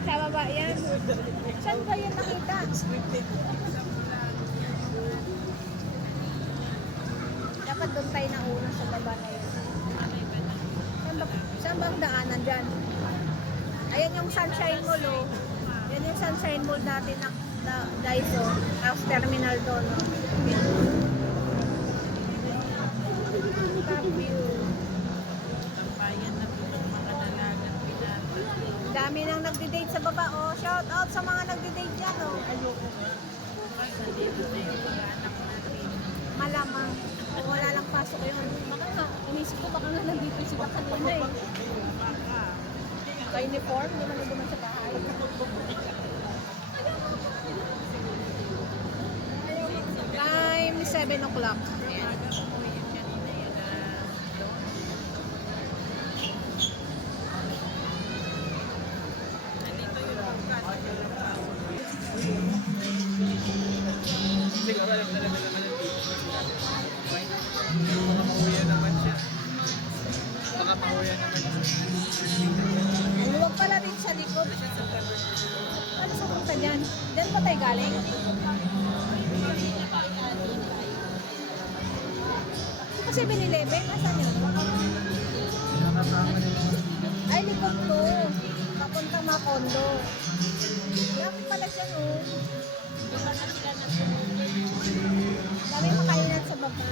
Sa baba yan. Saan ba yan nakita? Dapat doon tayo nauna sa baba na yun. Saan ba ang daanan dyan? Ayan yung Sunshine Mall, oh. Yan yung Sunshine Mall natin na Daiso. House terminal doon, oh. Top view. Bayan na po ng mga dalagang pinata. Dami nang nagde-date sa baba, oh. Shout out sa mga nagde-date dyan, oh. Ayoko nga. Bukas nandito na yung mga anak natin. Malamang. Kung wala lang pasok yun. Baka nga, inisip ko baka nga nandito sila kanina eh. Baka. Ka-uniform, hindi naman naman sa bahay. Time 7 o'clock. Ayan. Aga ko po yun kanina yun na doon. Nandito yung bukas. Siguro alam talaga naman yung baka mahuya naman siya. Baka mahuya naman siya. Huwag pala din sa likod. Ano sa punta dyan? Dyan ba tayo galing? Kasi 7-Eleven, asan yun? Nakasama nila. Ay, likod to. Papuntang Macondo. Lapit pala dyan, oh. Dami makainan sa baba.